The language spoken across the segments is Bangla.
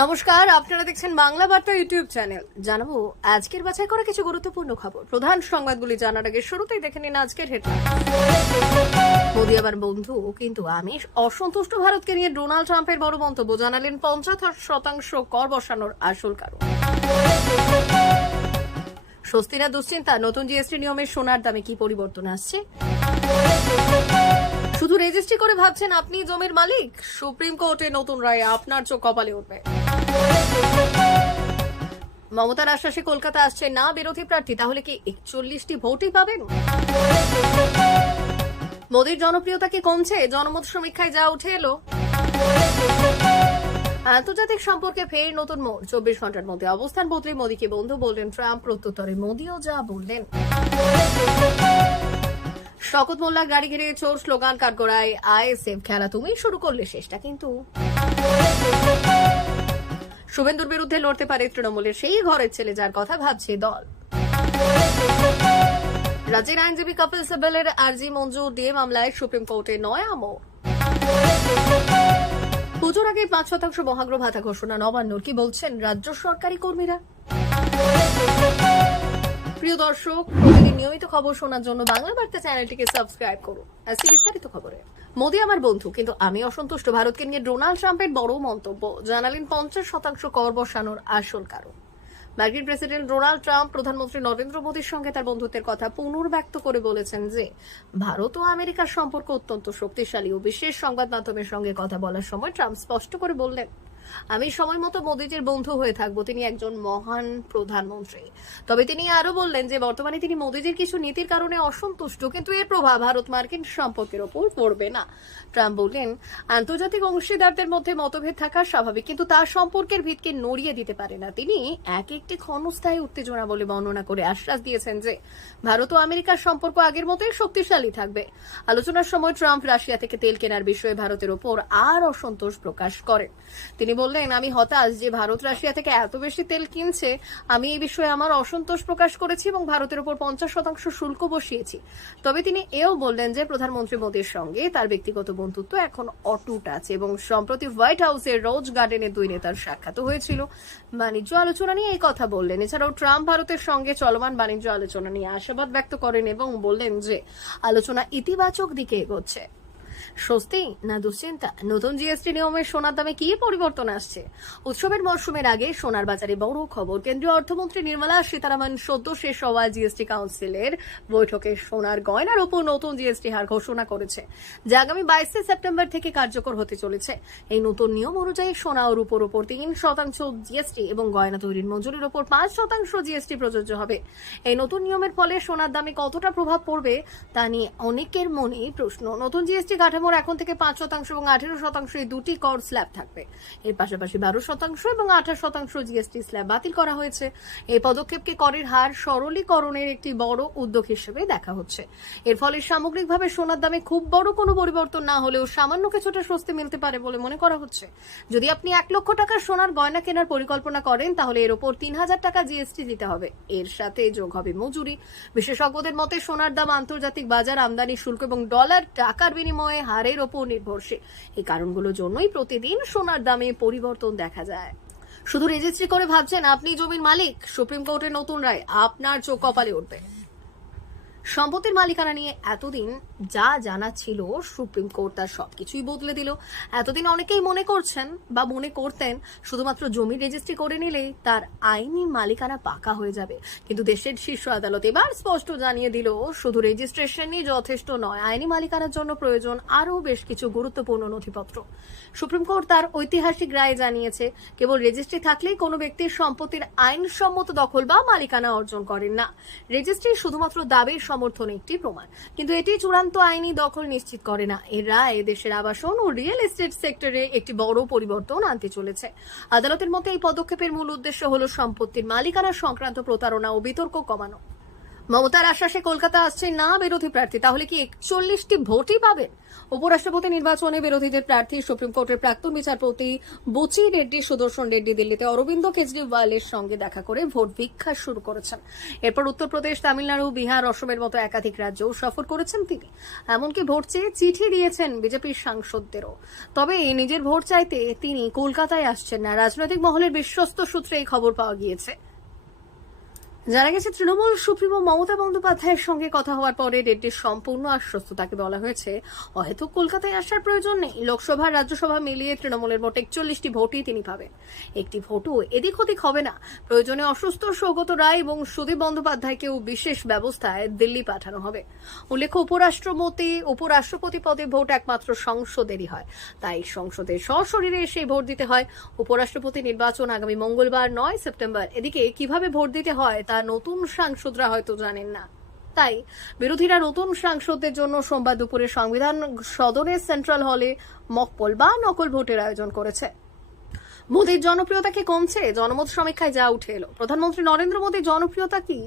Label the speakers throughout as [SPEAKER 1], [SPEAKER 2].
[SPEAKER 1] নমস্কার, আপনারা দেখছেন বাংলা বার্তা ইউটিউব চ্যানেল। জানাব আজকের বাছাই করা কিছু গুরুত্বপূর্ণ খবর। প্রধান সংবাদগুলি জানার আগে শুরুতেই দেখে নিন আজকের হেডলাইন মোদী আবার বন্ধু, কিন্তু আমি অসন্তুষ্ট ভারতকে নিয়ে ডোনাল্ড ট্রাম্পের বড় মন্তব্য জানালেন পঞ্চাশ শতাংশ কর বসানোর আসল কারণ। স্বস্তি না দুশ্চিন্তা, নতুন জিএসটি নিয়মের সোনার দামে কি পরিবর্তন আসছে? শুধু রেজিস্ট্রি করে ভাবছেন আপনি জমির মালিক? সুপ্রিম কোর্টে নতুন রায় আপনার চোখ কপালে উঠবে। মমতার আশ্বাসে কলকাতা আসছে না বিরোধী প্রার্থী, তাহলে কি একচল্লিশটি ভোটই পাবেন? মোদীর জনপ্রিয়তা কি কমছে? জনমত সমীক্ষায় যা উঠে এলো। আন্তর্জাতিক সম্পর্কে ফের নতুন মোড়, চব্বিশ ঘণ্টার মধ্যে। অবস্থান বদলে মোদীকে বন্ধু বললেন ট্রাম্প, প্রত্যুত্তরে মোদীও যা বললেন। শকত মোল্লা গাড়ি ঘিরে চোর স্লোগান কাঠগড়ায়, আইএসএফ খেলা তুমি শুরু করলে শেষটা কিন্তু। শুভেন্দুর বিরুদ্ধে লড়তে পারে তৃণমূলের সেই ঘরের ছেলে যার কথা ভাবছে দল। রাজ্যের আইনজীবী কপিল সিব্বলের আর্জি মঞ্জুর দিয়ে মামলায় সুপ্রিম কোর্টে নয় আমো পুজোর আগে পাঁচ শতাংশ মহাগ্র ভাতা ঘোষণা, নবান্নর। কি বলছেন রাজ্য সরকারি কর্মীরা? প্রিয় দর্শক, প্রতিদিন নিয়মিত খবর শোনার জন্য বাংলা বার্তা চ্যানেলটিকে সাবস্ক্রাইব করুন। আজকে বিস্তারিত খবরে। মোদী আমার বন্ধু, কিন্তু আমি অসন্তুষ্ট। ভারতকে নিয়ে ডোনাল্ড ট্রাম্পের বড় মন্তব্য। জানালেন পঞ্চাশ শতাংশ কর বসানোর আসল কারণ। মার্কিন প্রেসিডেন্ট ডোনাল্ড ট্রাম্প, প্রধানমন্ত্রী নরেন্দ্র মোদীর সঙ্গে তার বন্ধুত্বের কথা পুনর্ব্যক্ত করে বলেছেন যে, ভারত ও আমেরিকার সম্পর্ক অত্যন্ত শক্তিশালী ও বিশেষ সংবাদ মাধ্যমের সঙ্গে কথা বলার সময় ট্রাম্প স্পষ্ট করে বললেন আমি সময় মতো মোদীজির বন্ধু হয়ে থাকব। তিনি একজন মহান প্রধানমন্ত্রী। তবে তিনি আরও বললেন যে, বর্তমানে তিনি মোদীজির কিছু নীতির কারণে অসন্তুষ্ট, কিন্তু এর প্রভাব ভারত মার্কিন সম্পর্কের ওপর পড়বে না। ট্রাম্প বললেন, আন্তর্জাতিক অংশীদারদের মধ্যে মতভেদ থাকা স্বাভাবিক, কিন্তু তার সম্পর্কের ভিতকে নড়িয়ে দিতে পারে না। তিনি এক একটি ক্ষণস্থায়ী উত্তেজনা বলে বর্ণনা করে আশ্বাস দিয়েছেন যে, ভারত ও আমেরিকার সম্পর্ক আগের মতোই শক্তিশালী থাকবে। আলোচনার সময় ট্রাম্প রাশিয়া থেকে তেল কেনার বিষয়ে ভারতের ওপর আর অসন্তোষ প্রকাশ করেন। তিনি বললেন, আমি হতাশ যে ভারত রাশিয়া থেকে এত বেশি তেল কিনছে। আমি এই বিষয়ে আমার অসন্তোষ প্রকাশ করেছি এবং ভারতের ওপর পঞ্চাশ শতাংশ শুল্ক বসিয়েছি। তবে তিনি এও বললেন যে, প্রধানমন্ত্রী মোদীর সঙ্গে তার ব্যক্তিগত বন্ধুত্ব এখন অটুট আছে এবং সম্প্রতি হোয়াইট হাউসের রোজ গার্ডেনে দুই নেতার সাক্ষাৎ হয়েছিল। বাণিজ্য আলোচনা নিয়ে এই কথা বললেন। এছাড়াও ট্রাম্প ভারতের সঙ্গে চলমান বাণিজ্য আলোচনা নিয়ে আশাবাদ ব্যক্ত করেন এবং বললেন যে, আলোচনা ইতিবাচক দিকে এগোচ্ছে। স্বস্তি না দুশ্চিন্তা? নতুন জিএসটি নিয়মের সোনার দামে কি পরিবর্তন আসছে? উৎসবের মরশুমের আগে সোনার বাজারে বড় খবর। কেন্দ্রীয় অর্থমন্ত্রী নির্মলা সীতারামন সদ্য শেষ হওয়া জিএসটি কাউন্সিলের বৈঠকে সোনার গয়নার ওপর নতুন জিএসটি হার ঘোষণা করেছে, যা আগামী বাইশে সেপ্টেম্বর থেকে কার্যকর হতে চলেছে। এই নতুন নিয়ম অনুযায়ী সোনা ও রূপোর ওপর তিন শতাংশ জিএসটি এবং গয়না তৈরির মজুরির ওপর পাঁচ শতাংশ জিএসটি প্রযোজ্য হবে। এই নতুন নিয়মের ফলে সোনার দামে কতটা প্রভাব পড়বে, তা নিয়ে অনেকের মনে প্রশ্ন। নতুন জিএসটি কাঠামোর এখন থেকে পাঁচ শতাংশ এবং আঠেরো শতাংশ এই দুটি কর স্ল্যাব থাকবে। এর পাশাপাশি বারো শতাংশ এবং আঠাশ শতাংশ জিএসটি স্ল্যাব বাতিল করা হয়েছে। এই পদক্ষেপকে করের হার সরলীকরণের একটি বড় উদ্যোগ হিসেবে দেখা হচ্ছে। এর ফলে সামগ্রিকভাবে সোনার দামে খুব বড় কোনো পরিবর্তন না হলেও সামান্য কিছুটা স্বস্তি মিলতে পারে বলে মনে করা হচ্ছে। যদি আপনি এক লক্ষ টাকার সোনার গয়না কেনার পরিকল্পনা করেন, তাহলে এর ওপর তিন হাজার টাকা জিএসটি দিতে হবে। এর সাথে যোগ হবে মজুরি। বিশেষজ্ঞদের মতে, সোনার দাম আন্তর্জাতিক বাজার আমদানি শুল্ক এবং ডলার টাকার বিনিময়ে হারের ওপর নির্ভরশীল। এই কারণগুলোর জন্যই প্রতিদিন সোনার দামে পরিবর্তন দেখা যায়। শুধু রেজিস্ট্রি করে ভাবছেন আপনি জমির মালিক, সুপ্রিম কোর্টের নতুন রায়, আপনার চোখ কপালে উঠবে। সম্পত্তির মালিকানা নিয়ে এতদিন যা জানা ছিল, সুপ্রিম কোর্ট তার সবকিছুই বদলে দিল। এতদিন অনেকেই মনে করছেন বা মনে করতেন শুধুমাত্র জমি রেজিস্ট্রি করে নিলেই তার আইনি মালিকানা পাকা হয়ে যাবে। কিন্তু দেশের শীর্ষ আদালত এবার স্পষ্ট জানিয়ে দিল, শুধু রেজিস্ট্রেশনই যথেষ্ট নয়, আইনি মালিকানার জন্য প্রয়োজন আরও বেশ কিছু গুরুত্বপূর্ণ নথিপত্র। সুপ্রিম কোর্ট তার ঐতিহাসিক রায় জানিয়েছে, কেবল রেজিস্ট্রি থাকলেই কোনো ব্যক্তির সম্পত্তির আইনসম্মত দখল বা মালিকানা অর্জন করেন না। রেজিস্ট্রি শুধুমাত্র দাবির সমর্থনে একটি প্রমাণ। কিন্তু এটি চূড়ান্ত আইনি দখল নিশ্চিত করে না। এর রায় দেশের আবাসন ও রিয়েল এস্টেট সেক্টরে একটি বড় পরিবর্তন আনতে চলেছে। আদালতের মতে এই পদক্ষেপের মূল উদ্দেশ্য হল সম্পত্তির মালিকানা সংক্রান্ত প্রতারণা ও বিতর্ক কমানো। মমতার আশ্বাসে কলকাতা আসছে না বিরোধী প্রার্থী, তাহলে কি একচল্লিশটি ভোটই পাবেন? উপরাষ্ট্রপতি নির্বাচনে বিরোধীদের প্রার্থী, সুপ্রিম কোর্টের প্রাক্তন বিচারপতি বুচি রেড্ডি, সুদর্শন রেড্ডি দিল্লিতে অরবিন্দ কেজরিওয়ালের সঙ্গে দেখা করে ভোট ভিক্ষা শুরু করেছেন। এরপর উত্তরপ্রদেশ, তামিলনাড়ু, বিহার, অসমের মতো একাধিক রাজ্যও সফর করেছেন তিনি। এমনকি ভোট চেয়ে চিঠি দিয়েছেন বিজেপির সাংসদদেরও। তবে নিজের ভোট চাইতে তিনি কলকাতায় আসছেন না। রাজনৈতিক মহলের বিশ্বস্ত সূত্রে এই খবর পাওয়া গিয়েছে। জানা গেছে, তৃণমূল সুপ্রিমো মমতা বন্দ্যোপাধ্যায়ের সঙ্গে কথা হওয়ার পরে রেড্ডির সম্পূর্ণ আশ্বস্ত তাকে বলা হয়েছে। হয়তো কলকাতায় আসার প্রয়োজন নেই। লোকসভা, রাজ্যসভা মিলিয়ে তৃণমূলের মোট একচল্লিশটি ভোটই তিনি পাবেন। একটি ভোটও এদিক ওদিক হবে না। প্রয়োজনে অসুস্থ সৌগত রায় এবং সুদীপ বন্দ্যোপাধ্যায়কেও বিশেষ ব্যবস্থায় দিল্লি পাঠানো হবে। উল্লেখ্য উপরাষ্ট্রপতি উপরাষ্ট্রপতি পদে ভোট একমাত্র সংসদেরই হয়। তাই সংসদে সশরীরে এসে ভোট দিতে হয়। উপরাষ্ট্রপতি নির্বাচন আগামী মঙ্গলবার, নয় সেপ্টেম্বর। এদিকে কীভাবে ভোট দিতে হয় তা নতুন সাংসদরা হয়তো জানেন না। তাই বিরোধীরা নতুন সাংসদদের জন্য সোমবার দুপুরে সংবিধান সদনের সেন্ট্রাল হলে মকপল বা নকল ভোটের আয়োজন করেছে। মোদীর জনপ্রিয়তা কি কমছে? জনমত সমীক্ষায় যা উঠে এলো। প্রধানমন্ত্রী নরেন্দ্র মোদীর জনপ্রিয়তা কি?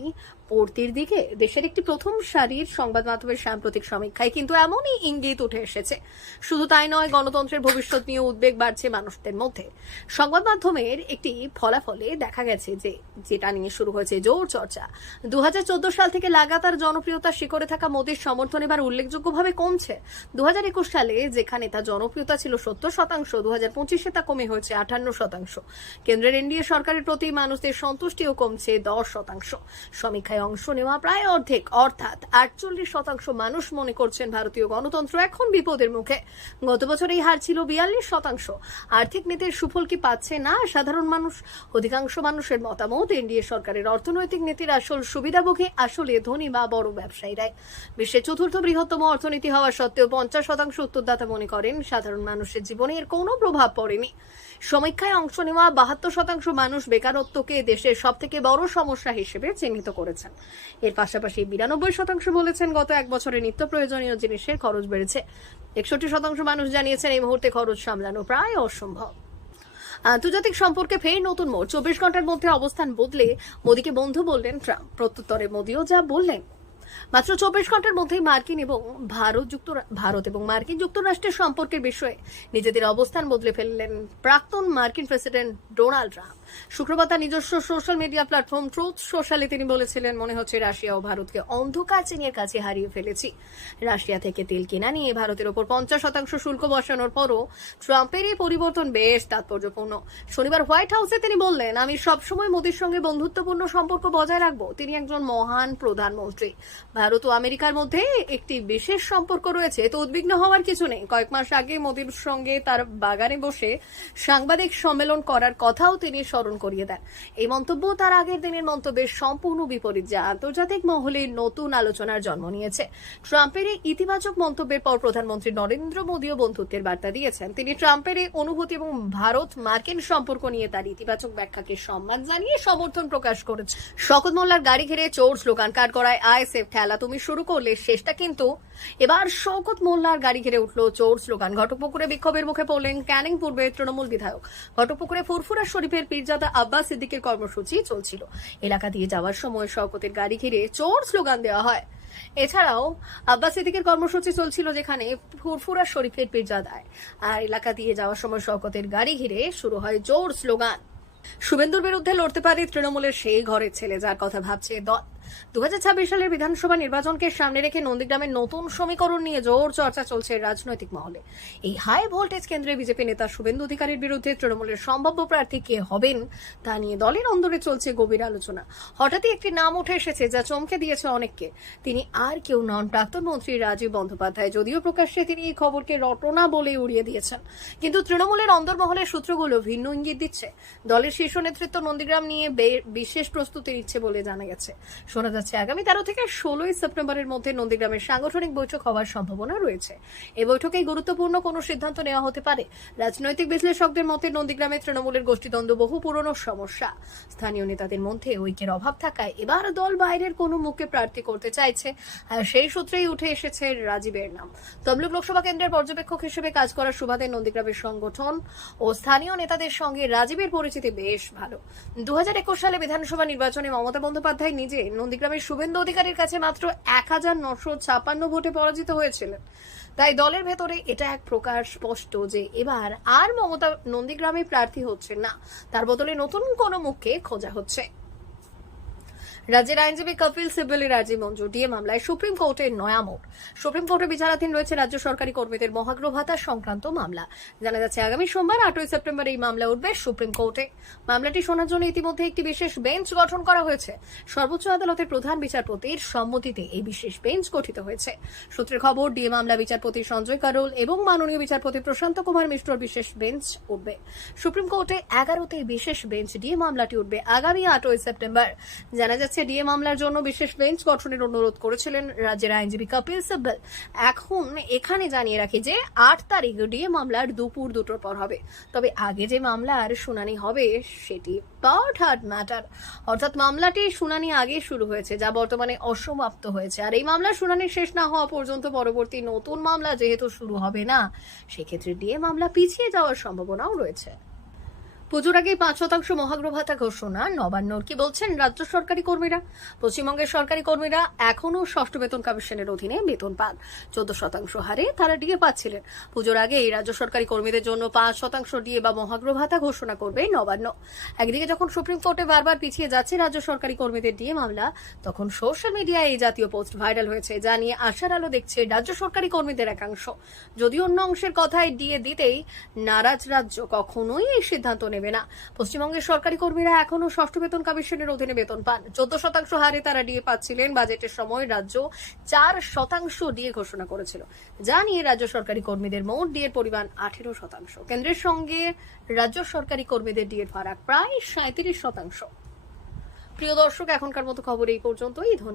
[SPEAKER 1] পড়তির দিকে দেশের একটি প্রথম সারির সংবাদ মাধ্যমের সাম্প্রতিক সমীক্ষায় কিন্তু এমনই ইঙ্গিত উঠে এসেছে। শুধু তাই নয়, গণতন্ত্রের ভবিষ্যৎ নিয়ে উদ্বেগ বাড়ছে মানুষদের মধ্যে। সংবাদ মাধ্যমের একটি ফলাফলে দেখা গেছে যে, যেটা নিয়ে শুরু হয়েছে জোর চর্চা। দু হাজার চোদ্দ সাল থেকে লাগাতার জনপ্রিয়তা শিখরে থাকা মোদীর সমর্থন এবার উল্লেখযোগ্যভাবে কমছে। দু হাজার একুশ সালে যেখানে তার জনপ্রিয়তা ছিল সত্তর শতাংশ দু হাজার পঁচিশে তা কমে হয়েছে আটান্ন শতাংশ। কেন্দ্রের এনডিএ সরকারের প্রতি মানুষদের সন্তুষ্টিও কমছে দশ শতাংশ। সমীক্ষায় অংশ নেওয়া প্রায় অর্ধেক, অর্থাৎ আটচল্লিশ শতাংশ মানুষ মনে করছেন ভারতীয় গণতন্ত্র এখন বিপদের মুখে। গত বছর এই হার ছিল বিয়াল্লিশ শতাংশ। আর্থিক নীতির সুফল কি পাচ্ছে না সাধারণ মানুষ? অধিকাংশ মানুষের মতামত, এনডিএ সরকারের অর্থনৈতিক নীতির আসল সুবিধাভোগী আসলে ধনী বা বড় ব্যবসায়ীরাই। বিশ্বের চতুর্থ বৃহত্তম অর্থনীতি হওয়া সত্ত্বেও পঞ্চাশ শতাংশ উত্তরদাতা মনে করেন, সাধারণ মানুষের জীবনে এর কোনো প্রভাব পড়েনি। সমীক্ষায় অংশ নেওয়া বাহাত্তর শতাংশ মানুষ বেকারত্বকে দেশের সব থেকে বড় সমস্যা হিসেবে চিহ্নিত করেছেন। এর পাশাপাশি বিরানব্বই শতাংশ বলেছেন গত এক বছরে নিত্য প্রয়োজনীয় জিনিসের খরচ বেড়েছে। একষট্টি শতাংশ মানুষ জানিয়েছেন এই মুহূর্তে খরচ সামলানো প্রায় অসম্ভব। আন্তর্জাতিক সম্পর্কে ফের নতুন মোড়। চব্বিশ ঘণ্টার মধ্যে অবস্থান বদলে মোদীকে বন্ধু বললেন ট্রাম্প। প্রত্যুত্তরে মোদীও যা বললেন। মাত্র চব্বিশ ঘণ্টার মধ্যেই মার্কিন এবং ভারত যুক্ত, ভারত এবং মার্কিন যুক্তরাষ্ট্রের সম্পর্কের বিষয়ে নিজেদের অবস্থান বদলে ফেললেন প্রাক্তন মার্কিন প্রেসিডেন্ট ডোনাল্ড ট্রাম্প। শুক্রবার তার নিজস্ব সোশ্যাল মিডিয়া প্ল্যাটফর্ম ট্রুথ সোশ্যালে তিনি বলেছিলেন, মনে হচ্ছে রাশিয়া ও ভারতকে অন্ধকার চীনের কাছে হারিয়ে ফেলেছি। রাশিয়া থেকে তেল কেনা নিয়ে ভারতের ওপর পঞ্চাশ শতাংশ শুল্ক বসানোর পরও ট্রাম্পের এই পরিবর্তন বেশ তাৎপর্যপূর্ণ। শনিবার হোয়াইট হাউসে তিনি বললেন, আমি সবসময় মোদীর সঙ্গে বন্ধুত্বপূর্ণ সম্পর্ক বজায় রাখব। তিনি একজন মহান প্রধানমন্ত্রী। ভারত ও আমেরিকার মধ্যে একটি বিশেষ সম্পর্ক রয়েছে। তো উদ্বিগ্ন হওয়ার কিছু নেই। কয়েক মাস আগে মোদীর সঙ্গে তার বাগানে বসে সাংবাদিক সম্মেলন করার কথাও তিনি স্মরণ করিয়ে দেন। এই মন্তব্য তার আগের দিনের মন্তব্যের সম্পূর্ণ বিপরীত, যা আন্তর্জাতিক মহলে নতুন আলোচনার জন্ম নিয়েছে। ট্রাম্পের এই ইতিবাচক মন্তব্যের পর প্রধানমন্ত্রী নরেন্দ্র মোদীও বন্ধুত্বের বার্তা দিয়েছেন। তিনি ট্রাম্পের এই অনুভূতি এবং ভারত মার্কিন সম্পর্ক নিয়ে তার ইতিবাচক ব্যাখ্যাকে সম্মান জানিয়ে সমর্থন প্রকাশ করেছে শকত মোল্লার গাড়ি ঘিরে চোর স্লোগান কার করায় আইএসএফ খেলা তুমি শুরু করলে শেষটা কিন্তু এবার শওকত মোল্লার গাড়ি ঘিরে উঠল চোর স্লোগান। ঘটকপুকুরে বিক্ষোভের মুখে পড়লেন ক্যানিং পূর্বে তৃণমূল বিধায়ক। ঘটকপুকুরে ফুরফুরা শরীফের পীরজাদা আব্বাস সিদ্দিকের কর্মসূচি চলছিল। এলাকা দিয়ে যাওয়ার সময় শওকতের গাড়ি ঘিরে চোর স্লোগান দেওয়া হয়। এছাড়াও আব্বাস সিদ্দিকের কর্মসূচি চলছিল যেখানে ফুরফুরা শরীফের পীরজাদায়। আর এলাকা দিয়ে যাওয়ার সময় শওকতের গাড়ি ঘিরে শুরু হয় জোর স্লোগান। শুভেন্দুর বিরুদ্ধে লড়তে পারে তৃণমূলের সেই ঘরের ছেলে, যার কথা ভাবছে দল। দু হাজার ছাব্বিশ সালের বিধানসভা নির্বাচনকে সামনে রেখে নন্দীগ্রামের নতুন সমীকরণ নিয়ে জোর চর্চা চলছে রাজনৈতিক মহলে। এই হাই ভোল্টেজ কেন্দ্রে বিজেপি নেতা শুভেন্দু অধিকারীর বিরুদ্ধে তৃণমূলের সম্ভাব্য প্রার্থী কে হবেন, তা নিয়ে দলের অন্দরে চলছে গভীর আলোচনা। হঠাৎই একটি নাম উঠে এসেছে যা চমকে দিয়েছে অনেককে। তিনি আর কেউ নন, প্রাক্তন মন্ত্রী রাজীব বন্দ্যোপাধ্যায়। যদিও প্রকাশ্যে তিনি এই খবরকে রটনা বলে উড়িয়ে দিয়েছেন। কিন্তু তৃণমূলের অন্দরমহলের সূত্রগুলো ভিন্ন ইঙ্গিত দিচ্ছে। দলের শীর্ষ নেতৃত্ব নন্দীগ্রাম নিয়ে বিশেষ প্রস্তুতি নিচ্ছে বলে জানা গেছে। শোনা যাচ্ছে, আগামী তেরো থেকে ষোলোই সেপ্টেম্বরের মধ্যে নন্দীগ্রামের সাংগঠনিক বৈঠক হওয়ার সম্ভাবনা রয়েছে। এই বৈঠকে গুরুত্বপূর্ণ কোনো সিদ্ধান্ত নেওয়া হতে পারে। রাজনৈতিক বিশ্লেষকদের মতে, নন্দীগ্রামে তৃণমূলের গোষ্ঠীদ্বন্দ্ব বহু পুরনো সমস্যা। স্থানীয় নেতাদের মধ্যে ঐক্যের অভাব থাকায় এবার দল বাইরের কোনো মুখে প্রার্থী করতে চাইছে। সেই সূত্রেই উঠে এসেছে রাজীবের নাম। তমলুক লোকসভা কেন্দ্রের পর্যবেক্ষক হিসেবে কাজ করার সুবাদে নন্দীগ্রামের সংগঠন ও স্থানীয় নেতাদের সঙ্গে রাজীবের পরিচিতি বেশ ভালো। দু হাজার একুশ সালে বিধানসভা নির্বাচনে মমতা বন্দ্যোপাধ্যায় নিজে নন্দীগ্রামের শুভেন্দু অধিকারীর কাছে মাত্র এক হাজার নশো ভোটে পরাজিত হয়েছিলেন। তাই দলের ভেতরে এটা এক প্রকার স্পষ্ট যে এবার আর মমতা নন্দীগ্রামে প্রার্থী হচ্ছে না। তার বদলে নতুন কোনো মুখকে খোঁজা হচ্ছে। রাজ্যের আইনজীবী কপিল সিব্বলের রাজি মঞ্জুর দিয়ে মামলায় সুপ্রিম কোর্টের নয়া মোড়। সুপ্রিম কোর্টে বিচারাধীন রয়েছে রাজ্য সরকারি কর্মীদের মহাগ্র ভাতা সংক্রান্ত মামলা। জানা যাচ্ছে, আগামী সোমবার, আটই সেপ্টেম্বর এই মামলা উঠবে সুপ্রিম কোর্টে। মামলাটি শোনার জন্য ইতিমধ্যে একটি বিশেষ বেঞ্চ গঠন করা হয়েছে। সর্বোচ্চ আদালতের প্রধান বিচারপতির সম্মতিতে এই বিশেষ বেঞ্চ গঠিত হয়েছে। সূত্রের খবর, ডিএ মামলা বিচারপতি সঞ্জয় কারোল এবং মাননীয় বিচারপতি প্রশান্ত কুমার মিশ্রর বিশেষ বেঞ্চ উঠবে। সুপ্রিম কোর্টে এগারোতে বিশেষ বেঞ্চ ডিএ মামলাটি উঠবে আগামী আটই সেপ্টেম্বর। জানা যাচ্ছে ডিএ মামলার জন্য বিশেষ বেঞ্চ গঠনের অনুরোধ করেছিলেন রাজ্যের আইনজীবী কপিল সিব্বল। এখন এখানে জানিয়ে রাখি যে, আট তারিখ ডিএ মামলার দুপুর দুটোর পর হবে। তবে আগে যে মামলার শুনানি হবে, সেটি পার্ট হার্ড ম্যাটার। অর্থাৎ মামলাটির শুনানি আগে শুরু হয়েছে, যা বর্তমানে অসমাপ্ত হয়েছে। আর এই মামলার শুনানি শেষ না হওয়া পর্যন্ত পরবর্তী নতুন মামলা যেহেতু শুরু হবে না, সেক্ষেত্রে ডিএ মামলা পিছিয়ে যাওয়ার সম্ভাবনাও রয়েছে। পুজোর আগে পাঁচ শতাংশ মহাগ্র ভাতা ঘোষণা। নবান্নর কি বলছেন রাজ্য সরকারি কর্মীরা? পশ্চিমবঙ্গের সরকারি কর্মীরা এখনও ষষ্ঠ বেতন কমিশনের অধীনে বেতন পান। চোদ্দ শতাংশ হারে তারা ডিএ পাচ্ছিলেন। পুজোর আগে এই রাজ্য সরকারি কর্মীদের জন্য পাঁচ শতাংশ ডিএ বা মহাগ্র ভাতা ঘোষণা করবে নবান্ন। একদিকে যখন সুপ্রিম কোর্টে বারবার পিছিয়ে যাচ্ছে রাজ্য সরকারি কর্মীদের ডিএ মামলা, তখন সোশ্যাল মিডিয়ায় এই জাতীয় পোস্ট ভাইরাল হয়েছে, যা নিয়ে আশার আলো দেখছে রাজ্য সরকারি কর্মীদের একাংশ। যদিও অন্য অংশের কথায় ডিএ দিতেই নারাজ রাজ্য কখনোই এই সিদ্ধান্ত নেবে না। পশ্চিমবঙ্গের সরকারি কর্মীরা এখনও ষষ্ঠ বেতন কমিশনের অধীনে বেতন পান। চোদ্দ শতাংশ হারে তারা ডিএ পাচ্ছিলেন। বাজেটের সময় রাজ্য চার শতাংশ ডিএ ঘোষণা করেছিল। যা নিয়ে রাজ্য সরকারি কর্মীদের মোট ডিএর পরিমাণ আঠেরো শতাংশ। কেন্দ্রের সঙ্গে রাজ্য সরকারি কর্মীদের ডিএর ফারাক প্রায় সাঁত্রিশ শতাংশ। প্রিয় দর্শক, এখনকার মতো খবর এই পর্যন্তই।